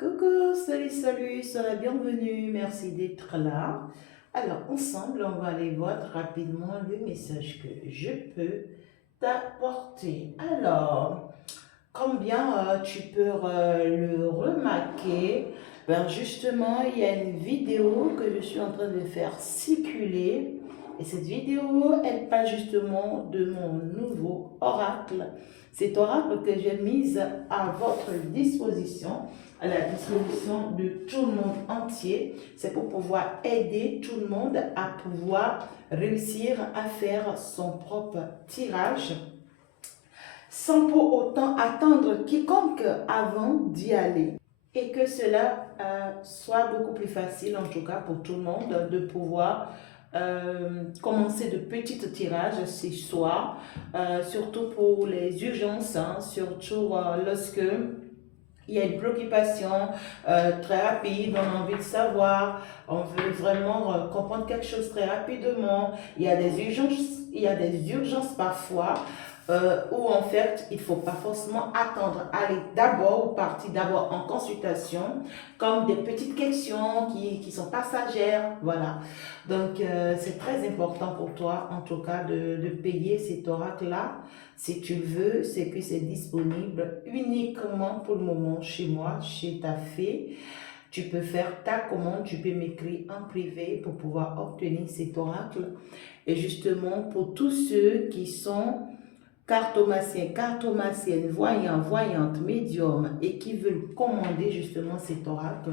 Coucou, salut, sois la bienvenue, merci d'être là. Alors, ensemble, on va aller voir rapidement le message que je peux t'apporter. Alors, comme bien tu peux le remarquer, ben justement, il y a une vidéo que je suis en train de faire circuler. Et cette vidéo, elle parle justement de mon nouveau oracle. Cet oracle que j'ai mis à votre disposition, à la disposition de tout le monde entier. C'est pour pouvoir aider tout le monde à pouvoir réussir à faire son propre tirage sans pour autant attendre quiconque avant d'y aller. Et que cela soit beaucoup plus facile, en tout cas pour tout le monde, de pouvoir commencer de petits tirages ce soir, surtout pour les urgences, hein, surtout lorsque il y a une préoccupation très rapide, on a envie de savoir, on veut vraiment comprendre quelque chose très rapidement. Il y a des urgences parfois où en fait, il ne faut pas forcément attendre, aller d'abord ou partir d'abord en consultation, comme des petites questions qui sont passagères, voilà. Donc, c'est très important pour toi, en tout cas, de payer cet oracle-là. Si tu veux, c'est que c'est disponible uniquement pour le moment chez moi, chez ta fée. Tu peux faire ta commande, tu peux m'écrire en privé pour pouvoir obtenir cet oracle. Et justement, pour tous ceux qui sont cartomanciens, cartomanciennes, voyants, voyantes, médiums et qui veulent commander justement cet oracle,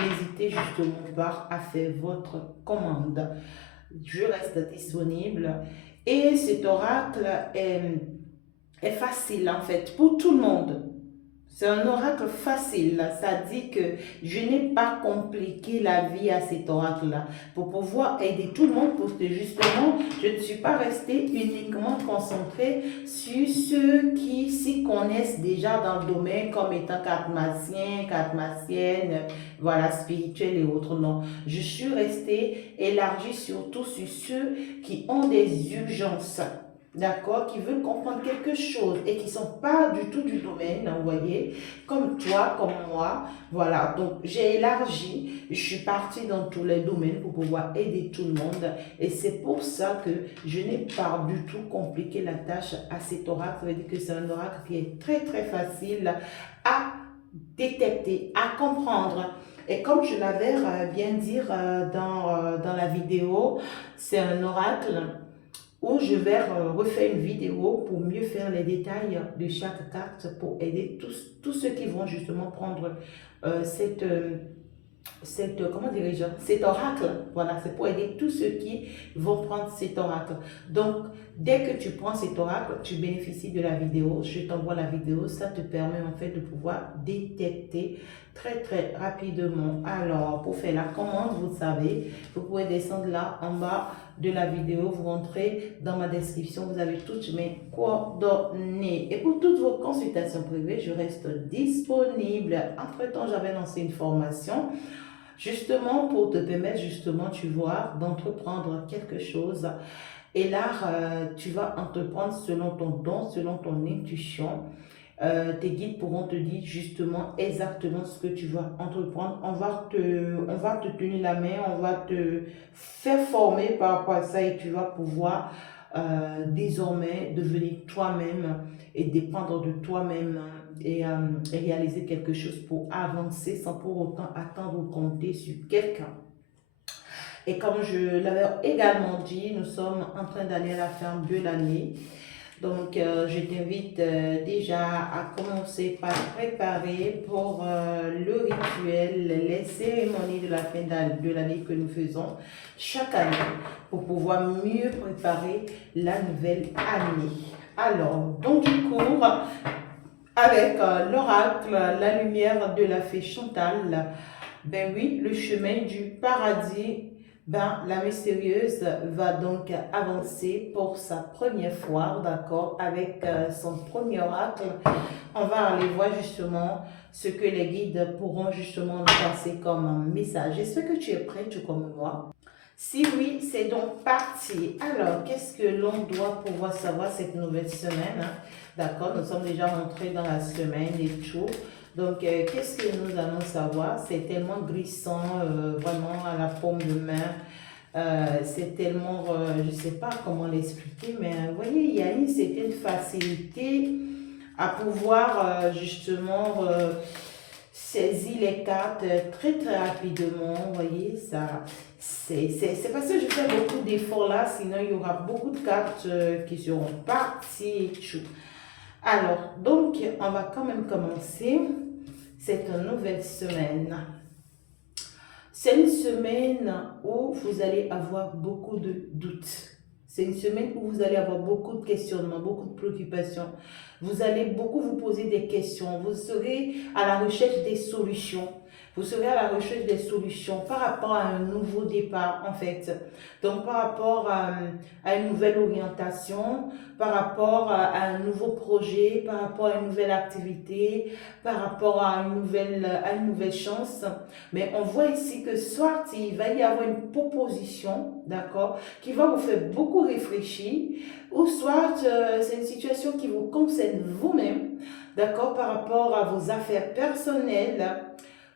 n'hésitez justement pas à faire votre commande. Je reste disponible et cet oracle est facile en fait pour tout le monde. C'est un oracle facile, ça dit que je n'ai pas compliqué la vie à cet oracle-là pour pouvoir aider tout le monde parce que justement, je ne suis pas restée uniquement concentrée sur ceux qui s'y connaissent déjà dans le domaine comme étant cartomanciens, cartomanciennes, voilà, spirituels et autres. Non, je suis restée élargie surtout sur ceux qui ont des urgences. D'accord, qui veulent comprendre quelque chose et qui ne sont pas du tout du domaine, vous voyez, comme toi, comme moi, voilà, donc j'ai élargi, je suis partie dans tous les domaines pour pouvoir aider tout le monde et c'est pour ça que je n'ai pas du tout compliqué la tâche à cet oracle, ça veut dire que c'est un oracle qui est très très facile à détecter, à comprendre. Et comme je l'avais bien dit dans la vidéo, c'est un oracle où je vais refaire une vidéo pour mieux faire les détails de chaque carte pour aider tous ceux qui vont justement prendre comment dirais-je, cet oracle. Voilà, c'est pour aider tous ceux qui vont prendre cet oracle. Donc, dès que tu prends cet oracle, tu bénéficies de la vidéo. Je t'envoie la vidéo, ça te permet en fait de pouvoir détecter très très rapidement. Alors, pour faire la commande, vous savez, vous pouvez descendre là en bas de la vidéo, vous rentrez dans ma description, vous avez toutes mes coordonnées. Et pour toutes vos consultations privées, je reste disponible. Entre-temps, j'avais lancé une formation justement pour te permettre justement, tu vois, d'entreprendre quelque chose. Et là, tu vas entreprendre selon ton don, selon ton intuition. Tes guides pourront te dire justement exactement ce que tu vas entreprendre. On va te tenir la main, on va te faire former par rapport à ça et tu vas pouvoir désormais devenir toi-même et dépendre de toi-même et réaliser quelque chose pour avancer sans pour autant attendre ou compter sur quelqu'un. Et comme je l'avais également dit, nous sommes en train d'aller à la fin de l'année. Donc, je t'invite déjà à commencer par préparer pour le rituel, les cérémonies de la fin de l'année que nous faisons chaque année pour pouvoir mieux préparer la nouvelle année. Alors, donc du coup, avec l'oracle, la lumière de la fée Chantal, ben oui, le chemin du paradis, ben, la mystérieuse va donc avancer pour sa première fois, d'accord, avec son premier oracle. On va aller voir justement ce que les guides pourront justement nous passer comme un message. Est-ce que tu es prêt, tout comme moi? Si oui, c'est donc parti. Alors, qu'est-ce que l'on doit pouvoir savoir cette nouvelle semaine, hein? D'accord, nous sommes déjà rentrés dans la semaine et tout. Donc, qu'est-ce que nous allons savoir? C'est tellement glissant, vraiment à la paume de main. C'est tellement, je ne sais pas comment l'expliquer, mais vous voyez, il y a une certaine facilité à pouvoir justement saisir les cartes très très rapidement. Vous voyez, ça, c'est parce que je fais beaucoup d'efforts là, sinon il y aura beaucoup de cartes qui seront parties et tout. Alors, donc, on va quand même commencer cette nouvelle semaine. C'est une semaine où vous allez avoir beaucoup de doutes. C'est une semaine où vous allez avoir beaucoup de questionnements, beaucoup de préoccupations. Vous allez beaucoup vous poser des questions. Vous serez à la recherche des solutions. Vous serez à la recherche des solutions par rapport à un nouveau départ, en fait. Donc, par rapport à une nouvelle orientation, par rapport à un nouveau projet, par rapport à une nouvelle activité, par rapport à une nouvelle chance. Mais on voit ici que soit il va y avoir une proposition, d'accord, qui va vous faire beaucoup réfléchir, ou soit c'est une situation qui vous concerne vous-même, d'accord, par rapport à vos affaires personnelles,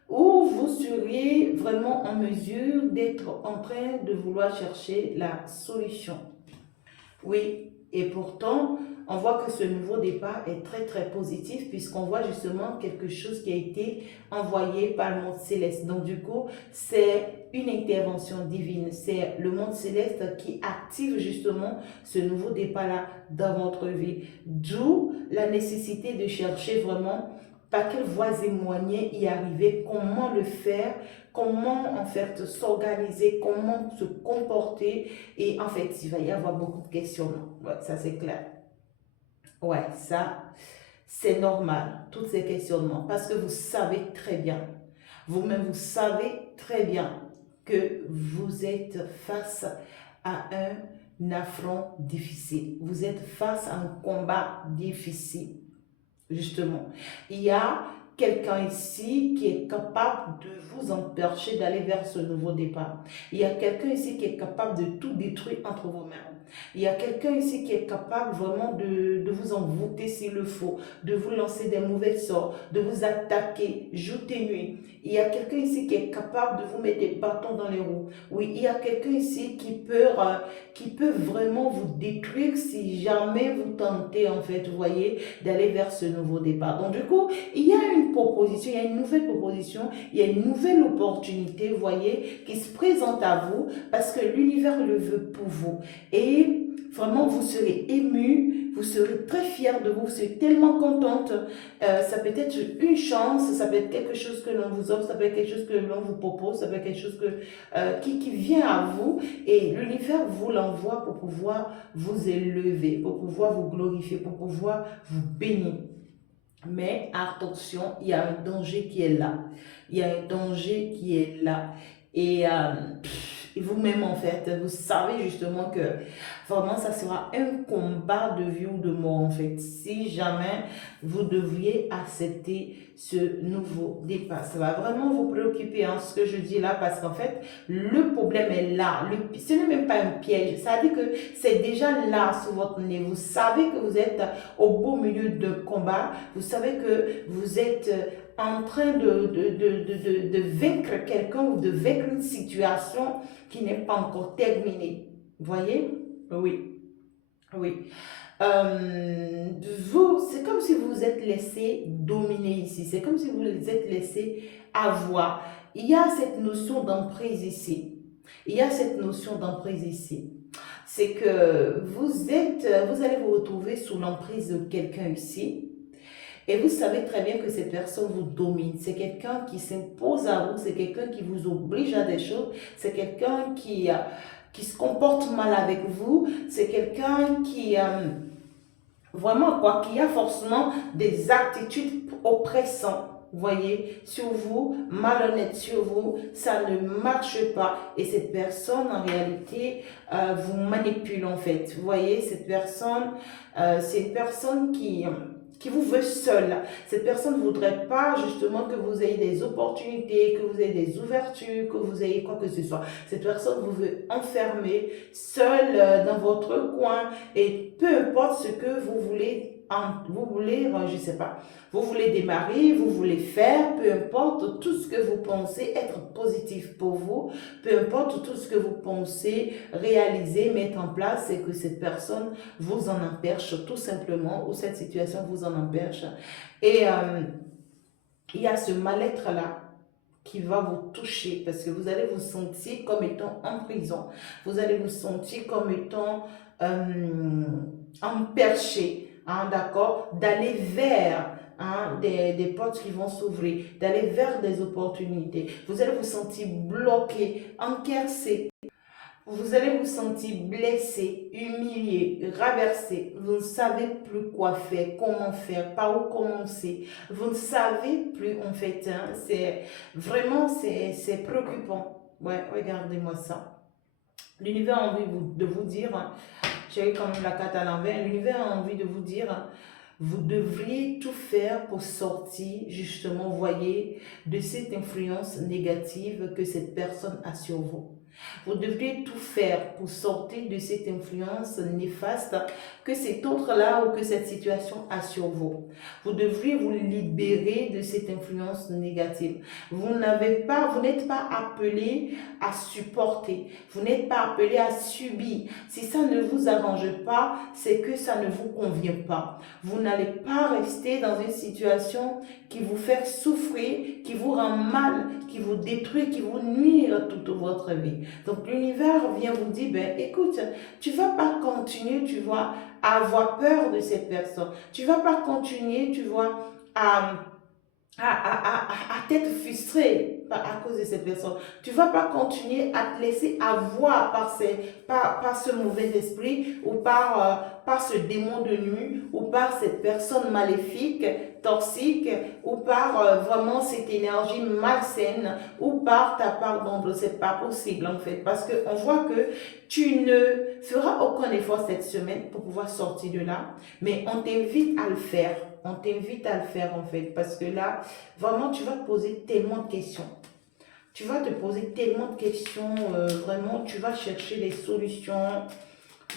où vous seriez vraiment en mesure d'être en train de vouloir chercher la solution. Oui, et pourtant, on voit que ce nouveau départ est très très positif puisqu'on voit justement quelque chose qui a été envoyé par le monde céleste. Donc du coup, c'est une intervention divine. C'est le monde céleste qui active justement ce nouveau départ-là dans votre vie. D'où la nécessité de chercher vraiment par quelles voies et moyens y arriver, comment le faire, comment en fait s'organiser, comment se comporter. Et en fait, il va y avoir beaucoup de questionnements. Ouais, ça c'est clair. Ouais, ça c'est normal, tous ces questionnements, parce que vous savez très bien, vous-même vous savez très bien que vous êtes face à un affront difficile. Vous êtes face à un combat difficile. Justement, il y a quelqu'un ici qui est capable de vous empêcher d'aller vers ce nouveau départ. Il y a quelqu'un ici qui est capable de tout détruire entre vos mains. Il y a quelqu'un ici qui est capable vraiment de vous envoûter s'il le faut, de vous lancer des mauvais sorts, de vous attaquer jour et nuit. Il y a quelqu'un ici qui est capable de vous mettre des bâtons dans les roues. Oui, il y a quelqu'un ici qui peut vraiment vous détruire si jamais vous tentez, en fait, vous voyez, d'aller vers ce nouveau départ. Donc, du coup, il y a une proposition, il y a une nouvelle proposition, il y a une nouvelle opportunité, vous voyez, qui se présente à vous parce que l'univers le veut pour vous. Et vraiment, vous serez ému, vous serez très fier de vous, vous serez tellement contente. Ça peut être une chance, ça peut être quelque chose que l'on vous offre, ça peut être quelque chose que l'on vous propose, ça peut être quelque chose qui vient à vous et l'univers vous l'envoie pour pouvoir vous élever, pour pouvoir vous glorifier, pour pouvoir vous bénir. Mais attention, il y a un danger qui est là. Il y a un danger qui est là. Et vous-même, en fait, vous savez justement que vraiment, ça sera un combat de vie ou de mort, en fait. Si jamais vous devriez accepter ce nouveau départ. Ça va vraiment vous préoccuper, hein, ce que je dis là, parce qu'en fait, le problème est là. Ce n'est même pas un piège. Ça veut dire que c'est déjà là sous votre nez. Vous savez que vous êtes au beau milieu de combat. Vous savez que vous êtes en train de vaincre quelqu'un ou de vaincre une situation qui n'est pas encore terminée. Vous voyez? Oui. Oui. C'est comme si vous vous êtes laissé dominer ici. C'est comme si vous vous êtes laissé avoir. Il y a cette notion d'emprise ici. Il y a cette notion d'emprise ici. C'est que vous allez vous retrouver sous l'emprise de quelqu'un ici. Et vous savez très bien que cette personne vous domine. C'est quelqu'un qui s'impose à vous. C'est quelqu'un qui vous oblige à des choses. C'est quelqu'un qui se comporte mal avec vous. C'est quelqu'un qui vraiment quoi, qui a forcément des attitudes oppressantes, vous voyez, sur vous, malhonnêtes sur vous, ça ne marche pas. Et cette personne, en réalité, vous manipule en fait. Vous voyez, cette personne, c'est une personne qui vous veut seul. Cette personne ne voudrait pas justement que vous ayez des opportunités, que vous ayez des ouvertures, que vous ayez quoi que ce soit. Cette personne vous veut enfermer, seul dans votre coin et peu importe ce que vous voulez vous voulez, je sais pas, vous voulez démarrer, vous voulez faire, peu importe tout ce que vous pensez être positif pour vous, peu importe tout ce que vous pensez réaliser, mettre en place, c'est que cette personne vous en empêche tout simplement, ou cette situation vous en empêche. Et il y a ce mal-être-là qui va vous toucher parce que vous allez vous sentir comme étant en prison. Vous allez vous sentir comme étant emperché, hein, d'accord, d'aller vers des portes qui vont s'ouvrir, d'aller vers des opportunités. Vous allez vous sentir bloqué, encaissé. Vous allez vous sentir blessé, humilié, raversé. Vous ne savez plus quoi faire, comment faire, par où commencer. Vous ne savez plus en fait. Hein. C'est vraiment, c'est préoccupant. Ouais, regardez-moi ça. L'univers a envie de vous dire, hein, j'ai quand même la carte à l'envers, l'univers a envie de vous dire, hein, vous devriez tout faire pour sortir, justement, voyez, de cette influence négative que cette personne a sur vous. Vous devriez tout faire pour sortir de cette influence néfaste que cet autre-là ou que cette situation a sur vous. Vous devriez vous libérer de cette influence négative. Vous n'êtes pas appelé à supporter. Vous n'êtes pas appelé à subir. Si ça ne vous arrange pas, c'est que ça ne vous convient pas. Vous n'allez pas rester dans une situation qui vous fait souffrir, qui vous rend mal, qui vous détruit, qui vous nuit toute votre vie. Donc l'univers vient vous dire, ben écoute, tu ne vas pas continuer, tu vois, à avoir peur de cette personne. Tu ne vas pas continuer, tu vois, à t'être frustré à cause de cette personne. Tu ne vas pas continuer à te laisser avoir par ce mauvais esprit ou par ce démon de nuit ou par cette personne maléfique, toxique ou par vraiment cette énergie malsaine ou par ta part d'ombre. C'est pas possible en fait parce qu'on voit que tu ne feras aucun effort cette semaine pour pouvoir sortir de là, mais on t'invite à le faire. On t'invite à le faire en fait parce que là, vraiment, tu vas te poser tellement de questions. Tu vas te poser tellement de questions, vraiment, tu vas chercher des solutions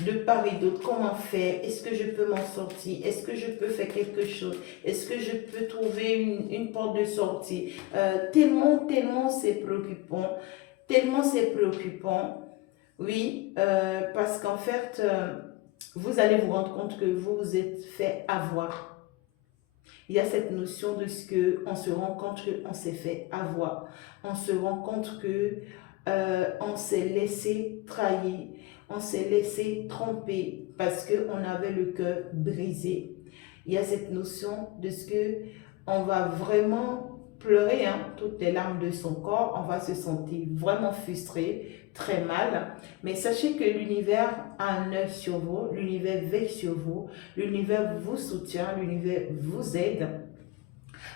de part et d'autre. Comment faire? Est-ce que je peux m'en sortir? Est-ce que je peux faire quelque chose? Est-ce que je peux trouver une porte de sortie? Tellement c'est préoccupant. Tellement c'est préoccupant. Oui, parce qu'en fait, vous allez vous rendre compte que vous vous êtes fait avoir. Il y a cette notion de ce que on se rend compte qu'on s'est fait avoir. On se rend compte que on s'est laissé trahir, on s'est laissé tromper parce qu'on avait le cœur brisé. Il y a cette notion de ce que on va vraiment pleurer toutes les larmes de son corps, on va se sentir vraiment frustré, très mal. Mais sachez que l'univers a un œil sur vous, l'univers veille sur vous, l'univers vous soutient, l'univers vous aide.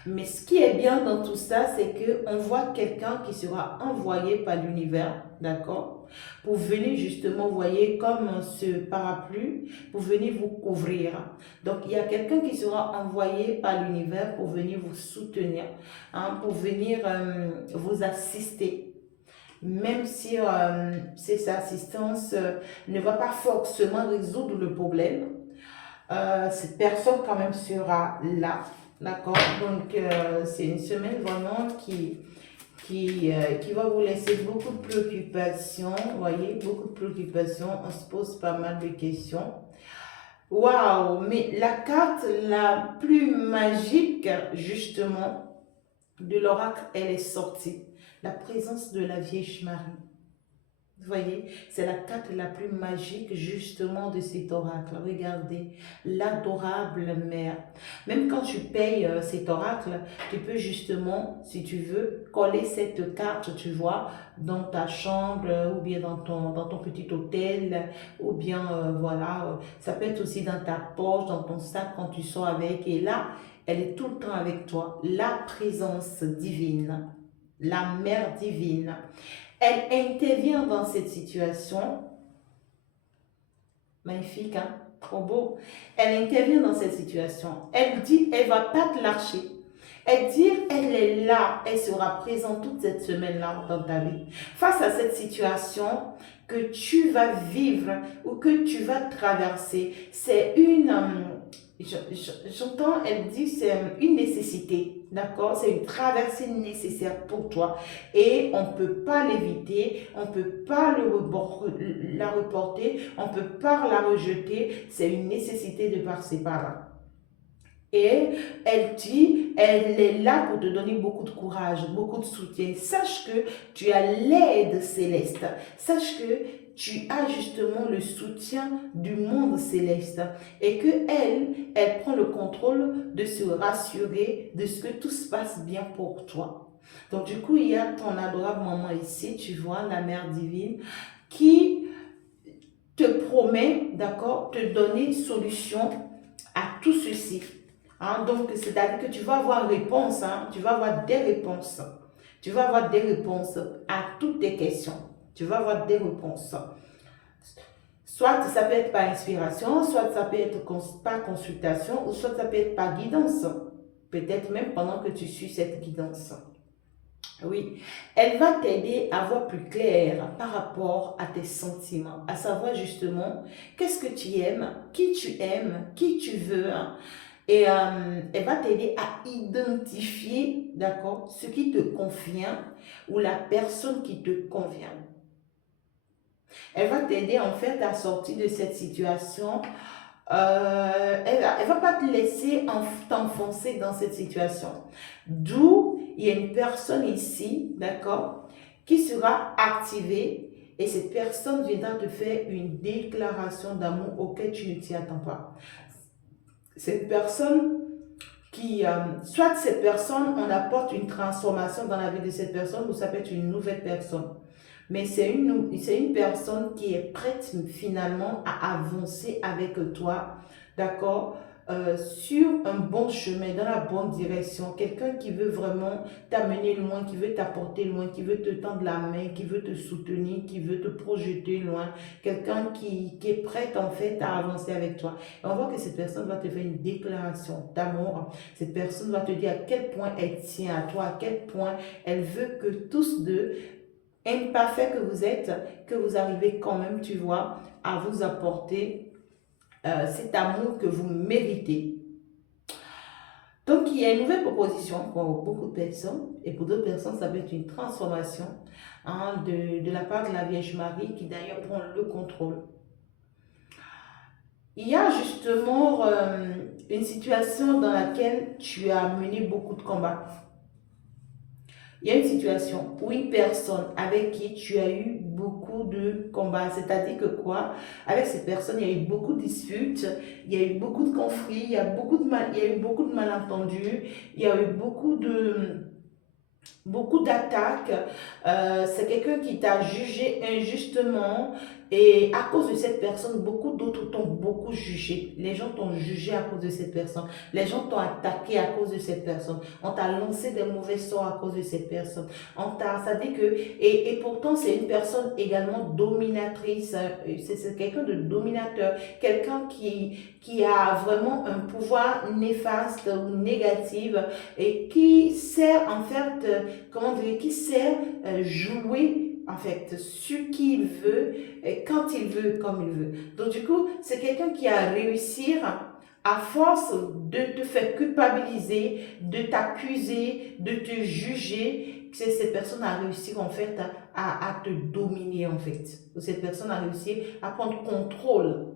Mais ce qui est bien dans tout ça, c'est qu'on voit quelqu'un qui sera envoyé par l'univers, d'accord, pour venir justement, vous voyez, comme ce parapluie, pour venir vous couvrir. Donc, il y a quelqu'un qui sera envoyé par l'univers pour venir vous soutenir, pour venir vous assister. Même si cette assistance ne va pas forcément résoudre le problème, cette personne quand même sera là, d'accord? Donc c'est une semaine vraiment qui va vous laisser beaucoup de préoccupations, vous voyez, beaucoup de préoccupations, on se pose pas mal de questions. Waouh, mais la carte la plus magique justement de l'oracle, elle est sortie. La présence de la Vierge Marie. Vous voyez, c'est la carte la plus magique justement de cet oracle. Regardez, l'adorable mère. Même quand tu payes cet oracle, tu peux justement, si tu veux, coller cette carte, tu vois, dans ta chambre ou bien dans ton petit hôtel ou bien, voilà, ça peut être aussi dans ta poche, dans ton sac quand tu sors avec. Et là, elle est tout le temps avec toi. La présence divine, la mère divine. Elle intervient dans cette situation. Magnifique, hein? Trop beau. Elle intervient dans cette situation. Elle dit, elle ne va pas te lâcher. Elle dit, elle est là. Elle sera présente toute cette semaine-là dans ta vie. Face à cette situation que tu vas vivre ou que tu vas traverser, c'est J'entends, elle dit c'est une nécessité, d'accord? C'est une traversée nécessaire pour toi et on ne peut pas l'éviter, on ne peut pas la reporter, on ne peut pas la rejeter, c'est une nécessité de passer par là. Et elle dit, elle est là pour te donner beaucoup de courage, beaucoup de soutien. Sache que tu as l'aide céleste. Sache que tu as justement le soutien du monde céleste. Et que elle prend le contrôle de se rassurer de ce que tout se passe bien pour toi. Donc du coup, il y a ton adorable maman ici, tu vois, la Mère divine, qui te promet, d'accord, te donner solution à tout ceci. Hein, donc, c'est-à-dire que tu vas avoir réponse, hein, tu vas avoir des réponses. Tu vas avoir des réponses à toutes tes questions. Tu vas avoir des réponses. Soit ça peut être par inspiration, soit ça peut être par consultation, ou soit ça peut être par guidance. Peut-être même pendant que tu suis cette guidance. Oui, elle va t'aider à voir plus clair par rapport à tes sentiments, à savoir justement qu'est-ce que tu aimes, qui tu veux, hein. Et elle va t'aider à identifier, d'accord, ce qui te convient ou la personne qui te convient. Elle va t'aider en fait à sortir de cette situation. Elle va pas te laisser t'enfoncer dans cette situation. D'où il y a une personne ici, d'accord, qui sera activée et cette personne viendra te faire une déclaration d'amour auquel tu ne t'y attends pas. Cette personne soit cette personne, on apporte une transformation dans la vie de cette personne ou ça peut être une nouvelle personne. Mais c'est une personne qui est prête finalement à avancer avec toi, d'accord, sur un bon chemin, dans la bonne direction. Quelqu'un qui veut vraiment t'amener loin, qui veut t'apporter loin, qui veut te tendre la main, qui veut te soutenir, qui veut te projeter loin. Quelqu'un qui est prête en fait à avancer avec toi. Et on voit que cette personne va te faire une déclaration d'amour. Cette personne va te dire à quel point elle tient à toi, à quel point elle veut que tous deux, imparfaits que vous êtes, que vous arrivez quand même, tu vois, à vous apporter cet amour que vous méritez. Donc, il y a une nouvelle proposition pour beaucoup de personnes, et pour d'autres personnes, ça peut être une transformation, hein, de la part de la Vierge Marie, qui d'ailleurs prend le contrôle. Il y a justement une situation dans laquelle tu as mené beaucoup de combats. Il y a une situation où une personne avec qui tu as eu beaucoup de combats, c'est-à-dire que quoi? Avec cette personne, il y a eu beaucoup de disputes, il y a eu beaucoup de conflits, il y a eu beaucoup de malentendus, il y a eu beaucoup d'attaques. C'est quelqu'un qui t'a jugé injustement et à cause de cette personne, beaucoup d'autres t'ont beaucoup jugé. Les gens t'ont jugé à cause de cette personne. Les gens t'ont attaqué à cause de cette personne. On t'a lancé des mauvais sorts à cause de cette personne. Ça dit que, et pourtant c'est une personne également dominatrice. C'est quelqu'un de dominateur. Quelqu'un qui a vraiment un pouvoir néfaste ou négatif et qui sert en fait, comment dire, qui sert jouer en fait ce qu'il veut, quand il veut, comme il veut. Donc du coup, c'est quelqu'un qui a réussi à force de te faire culpabiliser, de t'accuser, de te juger, cette personne a réussi en fait à te dominer en fait. Cette personne a réussi à prendre contrôle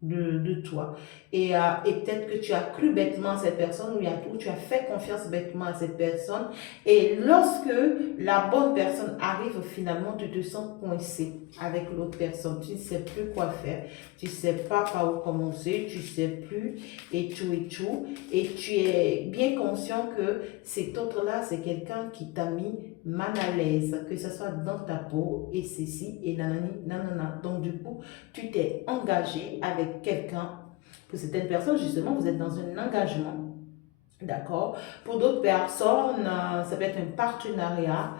de toi. Et peut-être que tu as cru bêtement à cette personne ou tu as fait confiance bêtement à cette personne. Et lorsque la bonne personne arrive, finalement, tu te sens coincé avec l'autre personne. Tu ne sais plus quoi faire. Tu ne sais pas par où commencer. Tu ne sais plus et tout et tout. Et tu es bien conscient que cet autre-là, c'est quelqu'un qui t'a mis mal à l'aise, que ce soit dans ta peau et ceci et nanani, nanana. Donc du coup, tu t'es engagé avec quelqu'un. Pour certaines personnes, justement, vous êtes dans un engagement. D'accord? Pour d'autres personnes, ça peut être un partenariat,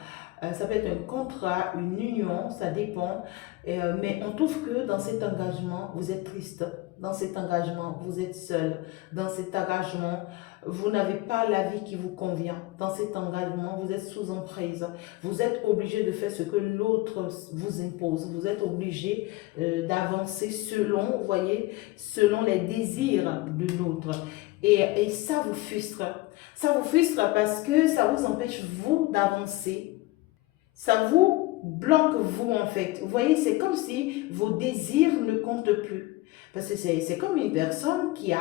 ça peut être un contrat, une union, ça dépend. Mais on trouve que dans cet engagement, vous êtes triste. Dans cet engagement, vous êtes seul. Dans cet engagement, vous n'avez pas la vie qui vous convient. Dans cet engagement, vous êtes sous emprise. Vous êtes obligé de faire ce que l'autre vous impose. Vous êtes obligé d'avancer selon, vous voyez, selon les désirs de l'autre. Et ça vous frustre. Ça vous frustre parce que ça vous empêche, vous, d'avancer. Ça vous bloque, vous, en fait. Vous voyez, c'est comme si vos désirs ne comptent plus. Parce que c'est comme une personne qui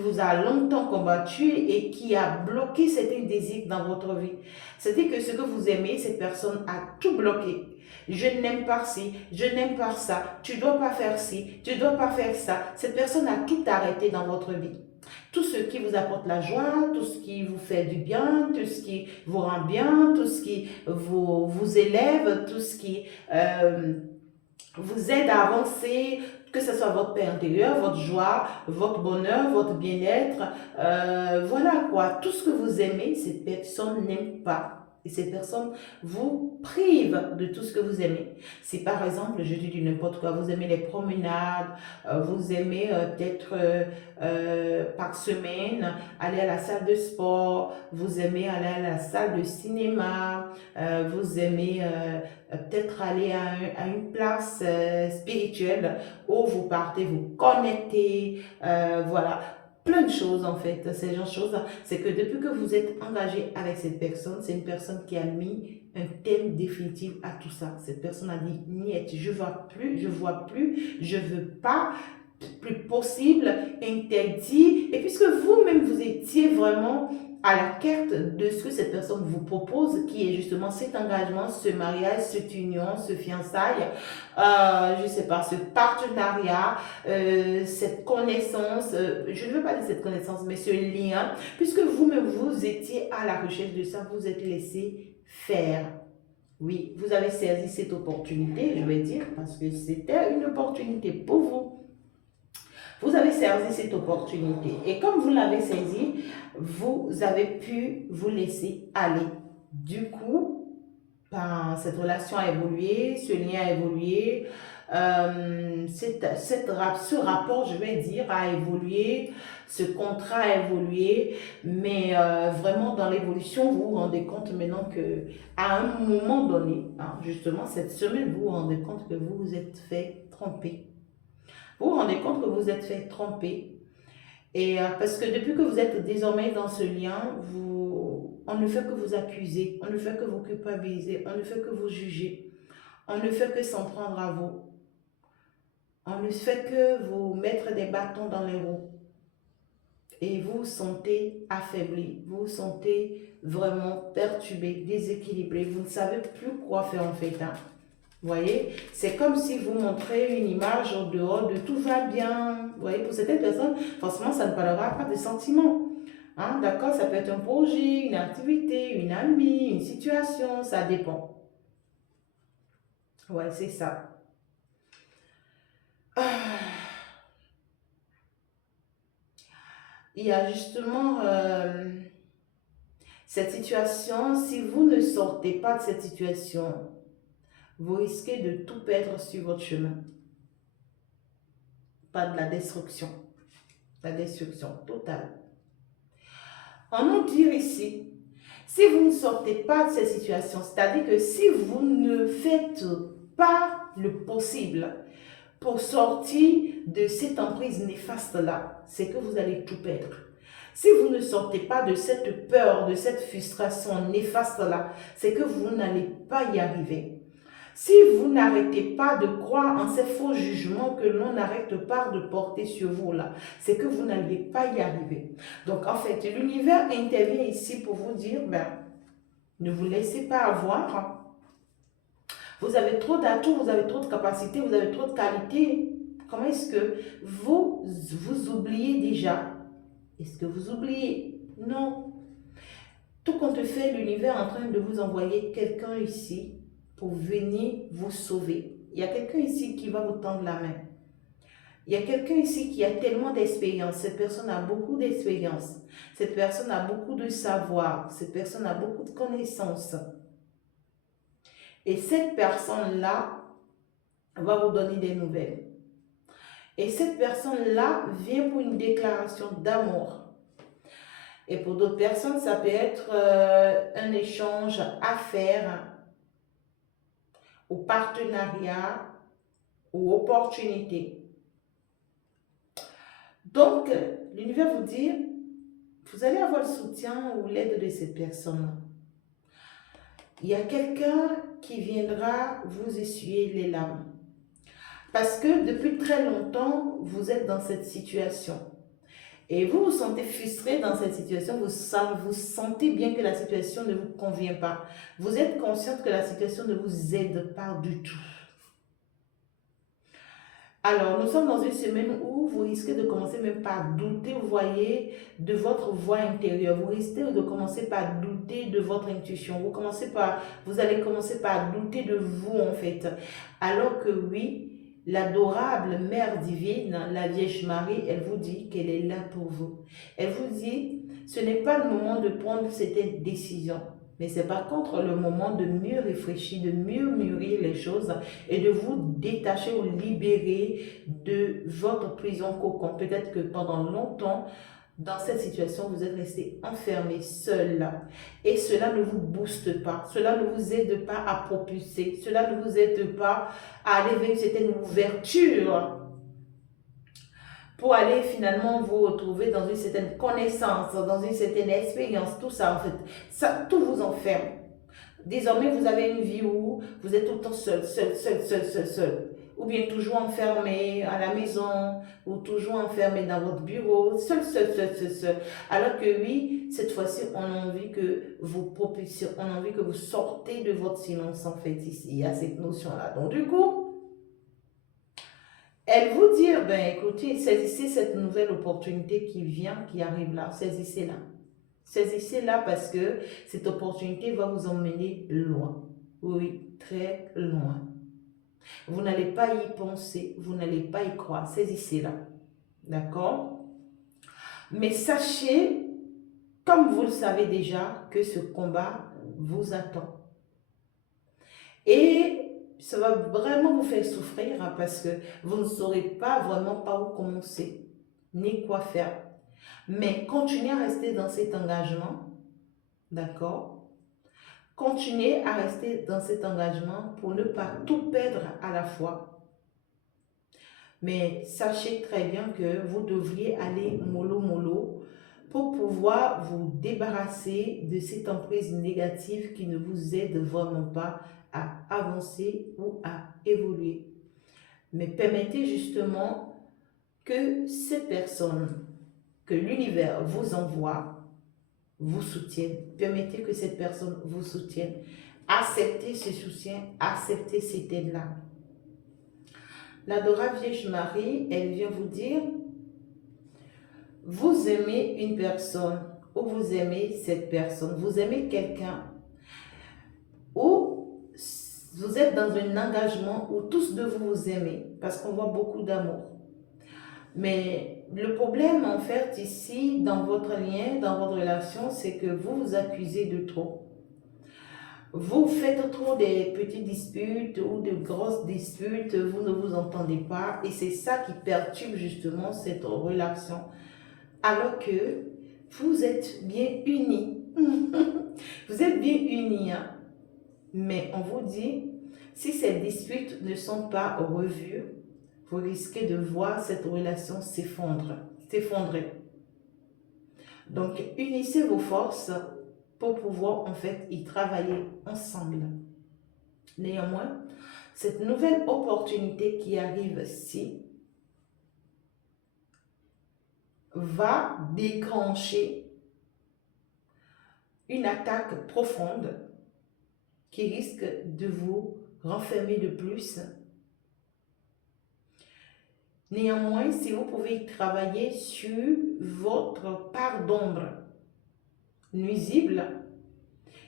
vous a longtemps combattu et qui a bloqué certains désirs dans votre vie. C'est-à-dire que ce que vous aimez, cette personne a tout bloqué. Je n'aime pas ci, je n'aime pas ça, tu ne dois pas faire ci, tu ne dois pas faire ça. Cette personne a tout arrêté dans votre vie. Tout ce qui vous apporte la joie, tout ce qui vous fait du bien, tout ce qui vous rend bien, tout ce qui vous élève, tout ce qui vous aide à avancer, que ce soit votre paix intérieure, votre joie, votre bonheur, votre bien-être. Voilà quoi, tout ce que vous aimez, cette personne n'aime pas. Et cette personne vous prive de tout ce que vous aimez. Si par exemple, je dis du n'importe quoi, vous aimez les promenades, vous aimez peut-être par semaine aller à la salle de sport, vous aimez aller à la salle de cinéma, vous aimez peut-être aller à une place spirituelle où vous partez vous connecter, voilà, plein de choses en fait. Ces genre de choses, c'est que depuis que vous êtes engagé avec cette personne, c'est une personne qui a mis un thème définitif à tout ça. Cette personne a dit, niet, je vois plus, je veux pas, plus possible, interdit. Et puisque vous-même, vous étiez vraiment à la quête de ce que cette personne vous propose, qui est justement cet engagement, ce mariage, cette union, ce fiançailles, je ne sais pas, ce partenariat, cette connaissance, je ne veux pas dire cette connaissance, mais ce lien, puisque vous-même, vous étiez à la recherche de ça, vous êtes laissé faire. Oui, vous avez saisi cette opportunité, je vais dire, parce que c'était une opportunité pour vous. Vous avez saisi cette opportunité et comme vous l'avez saisie, vous avez pu vous laisser aller. Du coup, ben, cette relation a évolué, ce lien a évolué, ce rapport, je vais dire, a évolué, ce contrat a évolué, mais vraiment dans l'évolution, vous vous rendez compte maintenant que à un moment donné, hein, justement cette semaine, vous vous rendez compte que vous vous êtes fait tromper. Vous vous rendez compte que vous êtes fait tromper. Et parce que depuis que vous êtes désormais dans ce lien, on ne fait que vous accuser, on ne fait que vous culpabiliser, on ne fait que vous juger, on ne fait que s'en prendre à vous, on ne fait que vous mettre des bâtons dans les roues. Et vous vous sentez affaibli, vous vous sentez vraiment perturbé, déséquilibré, vous ne savez plus quoi faire en fait. Hein. Vous voyez, c'est comme si vous montrez une image au dehors de tout va bien. Vous voyez, pour certaines personnes, forcément, ça ne parlera pas de sentiments. Hein, d'accord, ça peut être un projet, une activité, une amie, une situation, ça dépend. Ouais, c'est ça. Ah, il y a justement cette situation, si vous ne sortez pas de cette situation, vous risquez de tout perdre sur votre chemin. Pas de la destruction. La destruction totale. On nous dit ici, si vous ne sortez pas de cette situation, c'est-à-dire que si vous ne faites pas le possible pour sortir de cette emprise néfaste-là, c'est que vous allez tout perdre. Si vous ne sortez pas de cette peur, de cette frustration néfaste-là, c'est que vous n'allez pas y arriver. Si vous n'arrêtez pas de croire en ces faux jugements que l'on n'arrête pas de porter sur vous là, c'est que vous n'allez pas y arriver. Donc en fait, l'univers intervient ici pour vous dire, ben, ne vous laissez pas avoir. Vous avez trop d'atouts, vous avez trop de capacités, vous avez trop de qualités. Comment est-ce que vous oubliez déjà? Est-ce que vous oubliez? Non. Tout compte fait, l'univers est en train de vous envoyer quelqu'un ici pour venir vous sauver. Il y a quelqu'un ici qui va vous tendre la main. Il y a quelqu'un ici qui a tellement d'expérience. Cette personne a beaucoup d'expérience. Cette personne a beaucoup de savoir. Cette personne a beaucoup de connaissances. Et cette personne-là va vous donner des nouvelles. Et cette personne-là vient pour une déclaration d'amour. Et pour d'autres personnes, ça peut être un échange affaires ou partenariat ou opportunité. Donc, l'univers vous dit, vous allez avoir le soutien ou l'aide de cette personne. Il y a quelqu'un qui viendra vous essuyer les larmes. Parce que depuis très longtemps, vous êtes dans cette situation. Et vous vous sentez frustré dans cette situation, vous sentez bien que la situation ne vous convient pas. Vous êtes consciente que la situation ne vous aide pas du tout. Alors, nous sommes dans une semaine où vous risquez de commencer même par douter, vous voyez, de votre voix intérieure. Vous risquez de commencer par douter de votre intuition. Vous allez commencer par douter de vous, en fait. Alors que oui, l'adorable Mère divine, la Vierge Marie, elle vous dit qu'elle est là pour vous. Elle vous dit, ce n'est pas le moment de prendre cette décision. Mais c'est par contre le moment de mieux réfléchir, de mieux mûrir les choses et de vous détacher ou libérer de votre prison cocon. Peut-être que pendant longtemps, dans cette situation, vous êtes resté enfermé, seul. Et cela ne vous booste pas, cela ne vous aide pas à propulser, cela ne vous aide pas à aller vers une certaine ouverture pour aller finalement vous retrouver dans une certaine connaissance, dans une certaine expérience, tout ça en fait, ça, tout vous enferme. Désormais, vous avez une vie où vous êtes tout le temps seul. Ou bien toujours enfermé à la maison, ou toujours enfermé dans votre bureau, seul. Alors que oui, cette fois-ci, on a envie que vous propulsiez, on a envie que vous sortez de votre silence en fait ici. Il y a cette notion-là. Donc du coup, elle vous dit, ben écoutez, saisissez cette nouvelle opportunité qui vient, qui arrive là, saisissez-la. Saisissez-la parce que cette opportunité va vous emmener loin. Oui, très loin. Vous n'allez pas y penser, vous n'allez pas y croire. Saisissez-la. D'accord? Mais sachez, comme vous le savez déjà, que ce combat vous attend. Et ça va vraiment vous faire souffrir hein, parce que vous ne saurez pas vraiment par où commencer, ni quoi faire. Mais continuez à rester dans cet engagement, d'accord? Continuez à rester dans cet engagement pour ne pas tout perdre à la fois. Mais sachez très bien que vous devriez aller mollo pour pouvoir vous débarrasser de cette emprise négative qui ne vous aide vraiment pas à avancer ou à évoluer. Mais permettez justement que ces personnes que l'univers vous envoie vous soutiennent. Permettez que cette personne vous soutienne. Acceptez ce soutien, acceptez cette aide-là. L'adorable Vierge Marie, elle vient vous dire, vous aimez une personne ou vous aimez cette personne, vous aimez quelqu'un ou vous êtes dans un engagement où tous deux vous aimez parce qu'on voit beaucoup d'amour. Mais le problème en fait ici dans votre lien, dans votre relation, c'est que vous vous accusez de trop. Vous faites trop des petites disputes ou de grosses disputes, vous ne vous entendez pas et c'est ça qui perturbe justement cette relation. Alors que vous êtes bien unis. Vous êtes bien unis. Hein? Mais on vous dit, si ces disputes ne sont pas revues, vous risquez de voir cette relation s'effondrer. Donc, unissez vos forces pour pouvoir en fait y travailler ensemble. Néanmoins, cette nouvelle opportunité qui arrive ici va déclencher une attaque profonde qui risque de vous renfermer de plus. Néanmoins, si vous pouvez travailler sur votre part d'ombre nuisible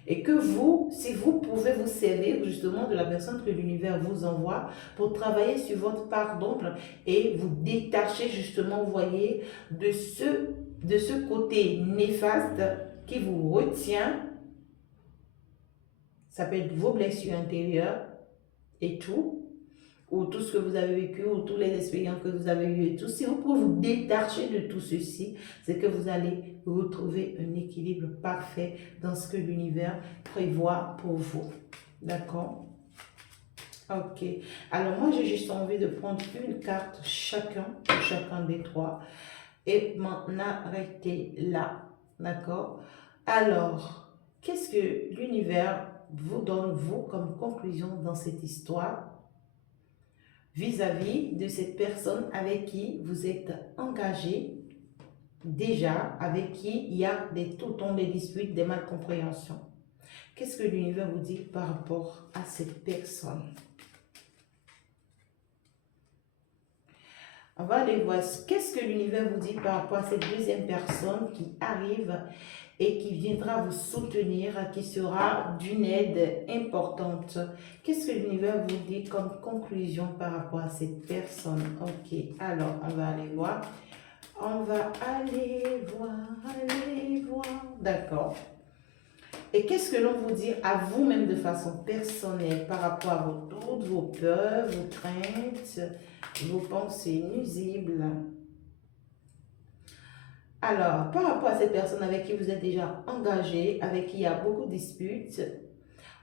et que vous, si vous pouvez vous servir justement de la personne que l'univers vous envoie pour travailler sur votre part d'ombre et vous détacher justement, vous voyez, de ce côté néfaste qui vous retient. Ça peut être vos blessures intérieures et tout, ou tout ce que vous avez vécu, ou toutes les expériences que vous avez eues et tout. Si vous pouvez vous détacher de tout ceci, c'est que vous allez retrouver un équilibre parfait dans ce que l'univers prévoit pour vous. D'accord? Ok. Alors, moi, j'ai juste envie de prendre une carte chacun des trois, et m'en arrêter là. D'accord? Alors, qu'est-ce que l'univers vous donne, vous, comme conclusion dans cette histoire vis-à-vis de cette personne avec qui vous êtes engagé déjà, avec qui il y a tout le temps des disputes, des malcompréhensions? Qu'est-ce que l'univers vous dit par rapport à cette personne? On va aller voir qu'est-ce que l'univers vous dit par rapport à cette deuxième personne qui arrive et qui viendra vous soutenir, qui sera d'une aide importante. Qu'est-ce que l'univers vous dit comme conclusion par rapport à cette personne? Ok, alors on va aller voir. On va aller voir. D'accord. Et qu'est-ce que l'on vous dit à vous-même de façon personnelle par rapport à vos doutes, vos peurs, vos craintes, vos pensées nuisibles? Alors, par rapport à cette personne avec qui vous êtes déjà engagé, avec qui il y a beaucoup de disputes,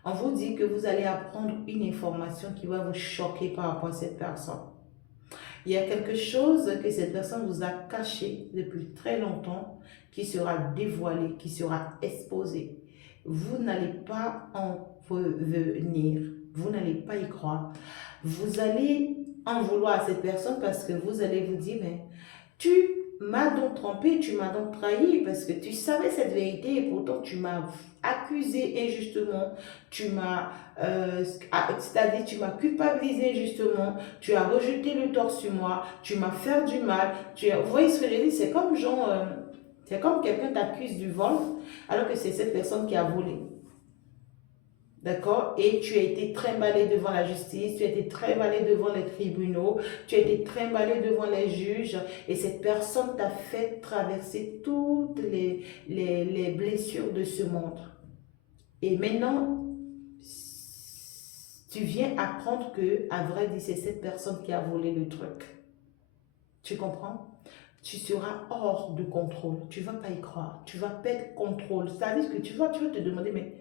on vous dit que vous allez apprendre une information qui va vous choquer par rapport à cette personne. Il y a quelque chose que cette personne vous a caché depuis très longtemps, qui sera dévoilé, qui sera exposé. Vous n'allez pas en revenir, vous n'allez pas y croire. Vous allez en vouloir à cette personne parce que vous allez vous dire, mais tu m'as donc trompé, tu m'as donc trahi parce que tu savais cette vérité et pourtant tu m'as accusé injustement, tu m'as, c'est-à-dire tu m'as culpabilisé injustement, tu as rejeté le tort sur moi, tu m'as fait du mal. Vous voyez ce que je dis? C'est comme genre, c'est comme quelqu'un t'accuse du vol alors que c'est cette personne qui a volé. D'accord? Et tu as été trimballé devant la justice, tu as été trimballé devant les tribunaux, tu as été trimballé devant les juges et cette personne t'a fait traverser toutes les blessures de ce monde. Et maintenant, tu viens apprendre que, à vrai dire, c'est cette personne qui a volé le truc. Tu comprends? Tu seras hors de contrôle. Tu ne vas pas y croire. Tu vas perdre contrôle. Ça veut dire que tu vas te demander, mais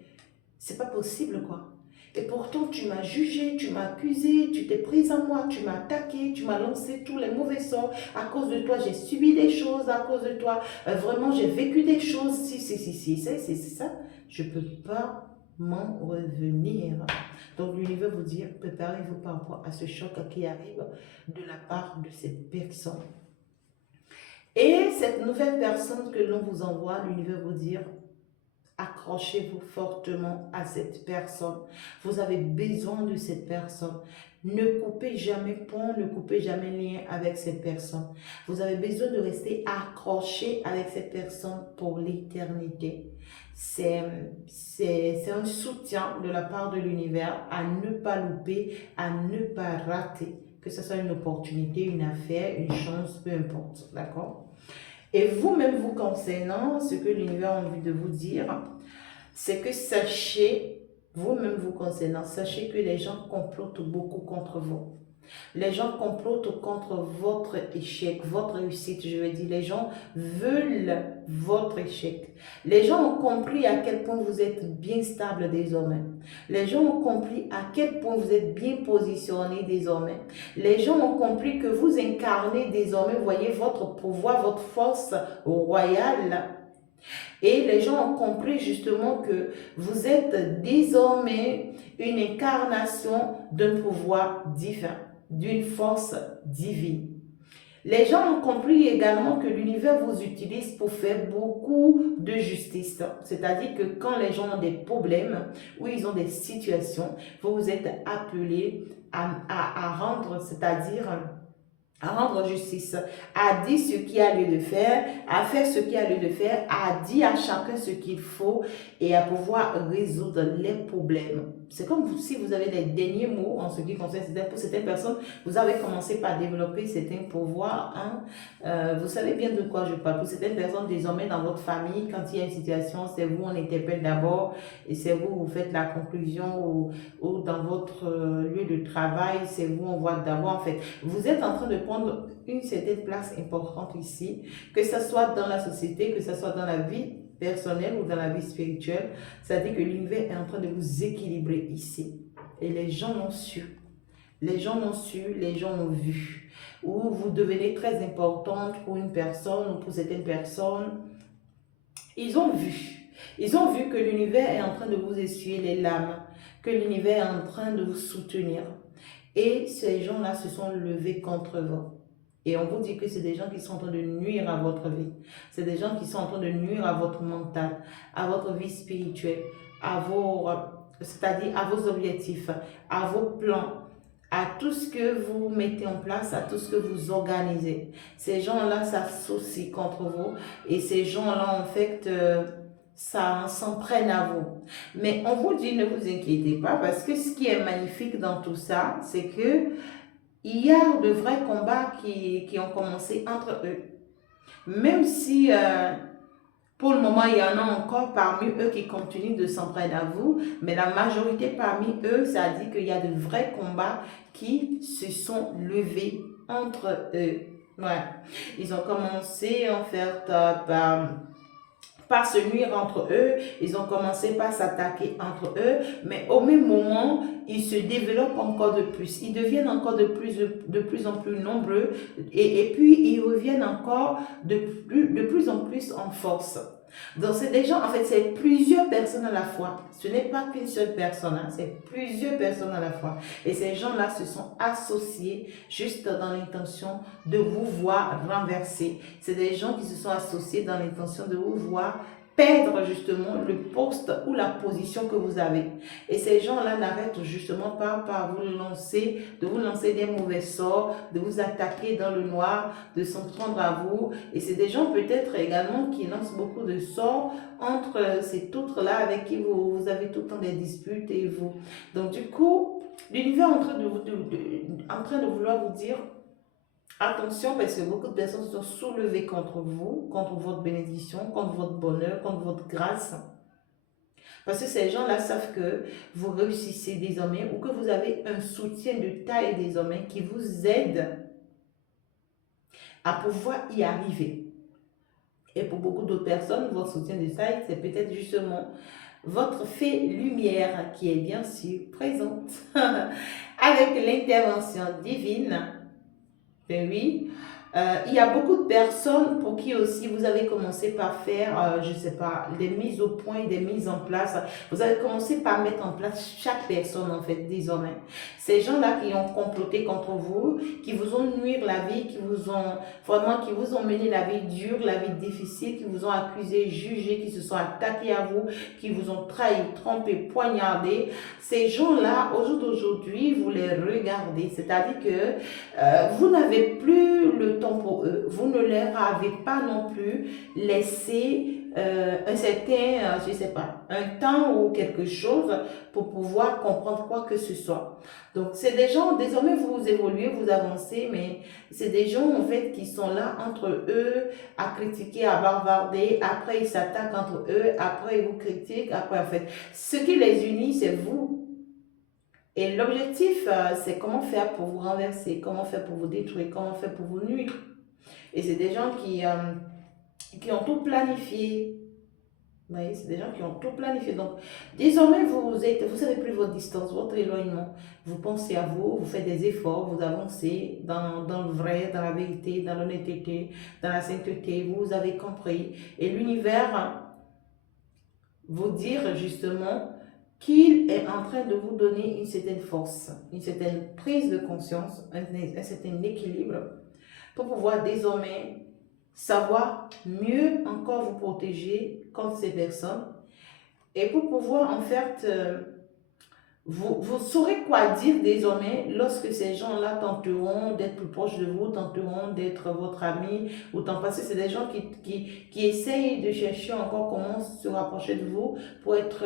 c'est pas possible, quoi. Et pourtant, tu m'as jugé, tu m'as accusé, tu t'es prise à moi, tu m'as attaqué, tu m'as lancé tous les mauvais sorts. À cause de toi, j'ai subi des choses. À cause de toi, vraiment, j'ai vécu des choses. Si, c'est ça. Je ne peux pas m'en revenir. Donc, l'univers vous dit, préparez-vous par rapport à ce choc qui arrive de la part de cette personne. Et cette nouvelle personne que l'on vous envoie, l'univers vous dit, accrochez-vous fortement à cette personne. Vous avez besoin de cette personne. Ne coupez jamais pont, ne coupez jamais lien avec cette personne. Vous avez besoin de rester accroché avec cette personne pour l'éternité. C'est un soutien de la part de l'univers à ne pas louper, à ne pas rater. Que ce soit une opportunité, une affaire, une chance, peu importe. D'accord? Et vous-même vous concernant, ce que l'univers a envie de vous dire, c'est que sachez, vous-même vous concernant, sachez que les gens complotent beaucoup contre vous. Les gens complotent contre votre échec, votre réussite, je veux dire. Les gens veulent votre échec. Les gens ont compris à quel point vous êtes bien stable désormais. Les gens ont compris à quel point vous êtes bien positionné désormais. Les gens ont compris que vous incarnez désormais, voyez, votre pouvoir, votre force royale. Et les gens ont compris justement que vous êtes désormais une incarnation d'un pouvoir divin, d'une force divine. Les gens ont compris également que l'univers vous utilise pour faire beaucoup de justice. C'est-à-dire que quand les gens ont des problèmes ou ils ont des situations, vous êtes appelés à rendre, c'est-à-dire à rendre justice, à dire ce qu'il y a lieu de faire, à faire ce qu'il y a lieu de faire, à dire à chacun ce qu'il faut et à pouvoir résoudre les problèmes. C'est comme si vous avez les derniers mots en ce qui concerne pour certaines personnes, vous avez commencé par développer certains pouvoirs. Vous savez bien de quoi je parle. Pour certaines personnes, désormais dans votre famille, quand il y a une situation, c'est vous, on interpelle d'abord et c'est vous, vous faites la conclusion ou dans votre lieu de travail, c'est vous, on voit d'abord. En fait, vous êtes en train de prendre une certaine place importante ici, que ce soit dans la société, que ce soit dans la vie personnelle ou dans la vie spirituelle. C'est-à-dire que l'univers est en train de vous équilibrer ici. Et les gens l'ont su. Les gens l'ont su, les gens l'ont vu. Ou vous devenez très importante pour une personne ou pour certaines personnes. Ils ont vu. Ils ont vu que l'univers est en train de vous essuyer les larmes, que l'univers est en train de vous soutenir. Et ces gens-là se sont levés contre vous. Et on vous dit que c'est des gens qui sont en train de nuire à votre vie. C'est des gens qui sont en train de nuire à votre mental, à votre vie spirituelle, c'est-à-dire à vos objectifs, à vos plans, à tout ce que vous mettez en place, à tout ce que vous organisez. Ces gens-là s'associent contre vous et ces gens-là, en fait, ça s'en prennent à vous. Mais on vous dit, ne vous inquiétez pas, parce que ce qui est magnifique dans tout ça, c'est que il y a de vrais combats qui ont commencé entre eux. Même si pour le moment, il y en a encore parmi eux qui continuent de s'en prendre à vous, mais la majorité parmi eux, ça dit qu'il y a de vrais combats qui se sont levés entre eux. Ouais. Ils ont commencé en fait par se nuire entre eux, ils ont commencé par s'attaquer entre eux, mais au même moment, ils se développent encore de plus, ils deviennent encore de plus en plus nombreux et puis ils reviennent encore de plus en plus en force. Donc c'est des gens, en fait c'est plusieurs personnes à la fois, ce n'est pas qu'une seule personne, hein, c'est plusieurs personnes à la fois. Et ces gens-là se sont associés juste dans l'intention de vous voir renverser. C'est des gens qui se sont associés dans l'intention de vous voir perdre justement le poste ou la position que vous avez. Et ces gens-là n'arrêtent justement pas par de vous lancer des mauvais sorts, de vous attaquer dans le noir, de s'en prendre à vous. Et c'est des gens peut-être également qui lancent beaucoup de sorts entre ces autres-là avec qui vous avez tout le temps des disputes et vous. Donc du coup, l'univers est en train de vouloir vous dire attention, parce que beaucoup de personnes se sont soulevées contre vous, contre votre bénédiction, contre votre bonheur, contre votre grâce. Parce que ces gens-là savent que vous réussissez désormais ou que vous avez un soutien de taille désormais qui vous aide à pouvoir y arriver. Et pour beaucoup d'autres personnes, votre soutien de taille, c'est peut-être justement votre fée lumière qui est bien sûr présente avec l'intervention divine. Ben oui, il y a beaucoup de personnes pour qui aussi vous avez commencé par faire, je ne sais pas, des mises au point, des mises en place. Vous avez commencé par mettre en place chaque personne en fait désormais. Ces gens-là qui ont comploté contre vous, qui vous ont nuit la vie, qui vous ont mené la vie dure, la vie difficile, qui vous ont accusé, jugé, qui se sont attaqués à vous, qui vous ont trahi, trompé, poignardé. Ces gens-là, au jour d'aujourd'hui, vous les regardez. C'est-à-dire que vous n'avez plus le temps pour eux. Vous ne leur avez pas non plus laissé un certain, je sais pas, un temps ou quelque chose pour pouvoir comprendre quoi que ce soit. Donc, c'est des gens, désormais vous évoluez, vous avancez, mais c'est des gens en fait qui sont là entre eux à critiquer, à bavarder, après ils s'attaquent entre eux, après ils vous critiquent, après en fait, ce qui les unit, c'est vous. Et l'objectif, c'est comment faire pour vous renverser, comment faire pour vous détruire, comment faire pour vous nuire. Et c'est des gens qui ont tout planifié. Vous voyez, c'est des gens qui ont tout planifié. Donc, désormais, vous savez plus votre distance, votre éloignement. Vous pensez à vous, vous faites des efforts, vous avancez dans le vrai, dans la vérité, dans l'honnêteté, dans la sainteté. Vous avez compris. Et l'univers vous dire justement qu'il est en train de vous donner une certaine force, une certaine prise de conscience, un certain équilibre pour pouvoir désormais savoir mieux encore vous protéger contre ces personnes et pour pouvoir en fait vous saurez quoi dire désormais lorsque ces gens-là tenteront d'être plus proches de vous, tenteront d'être votre ami, ou parce que c'est des gens qui essayent de chercher encore comment se rapprocher de vous pour être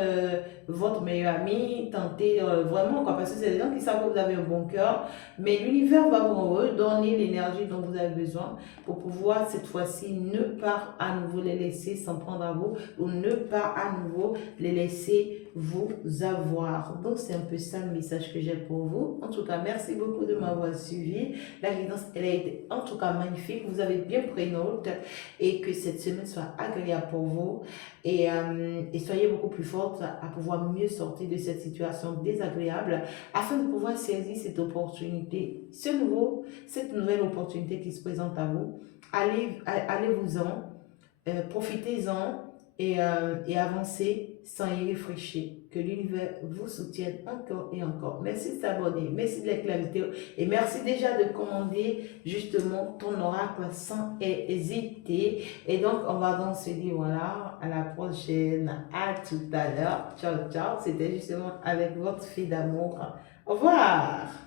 votre meilleur ami, tenter vraiment quoi, parce que c'est des gens qui savent que vous avez un bon cœur, mais l'univers va vous redonner l'énergie dont vous avez besoin pour pouvoir cette fois-ci ne pas à nouveau les laisser s'en prendre à vous, ou ne pas à nouveau les laisser vous avoir. Donc, c'est un peu ça le message que j'ai pour vous. En tout cas, merci beaucoup de m'avoir suivi. La guidance, elle a été en tout cas magnifique. Vous avez bien pris note et que cette semaine soit agréable pour vous et soyez beaucoup plus forte à pouvoir mieux sortir de cette situation désagréable afin de pouvoir saisir cette opportunité, cette nouvelle opportunité qui se présente à vous. Allez-vous-en, profitez-en et avancez sans y réfléchir. Que l'univers vous soutienne encore et encore. Merci de s'abonner, merci de liker la vidéo et merci déjà de commander justement ton oracle sans hésiter. Et donc, on va donc se dire voilà, à la prochaine, à tout à l'heure. Ciao, ciao. C'était justement avec votre fille d'amour. Au revoir.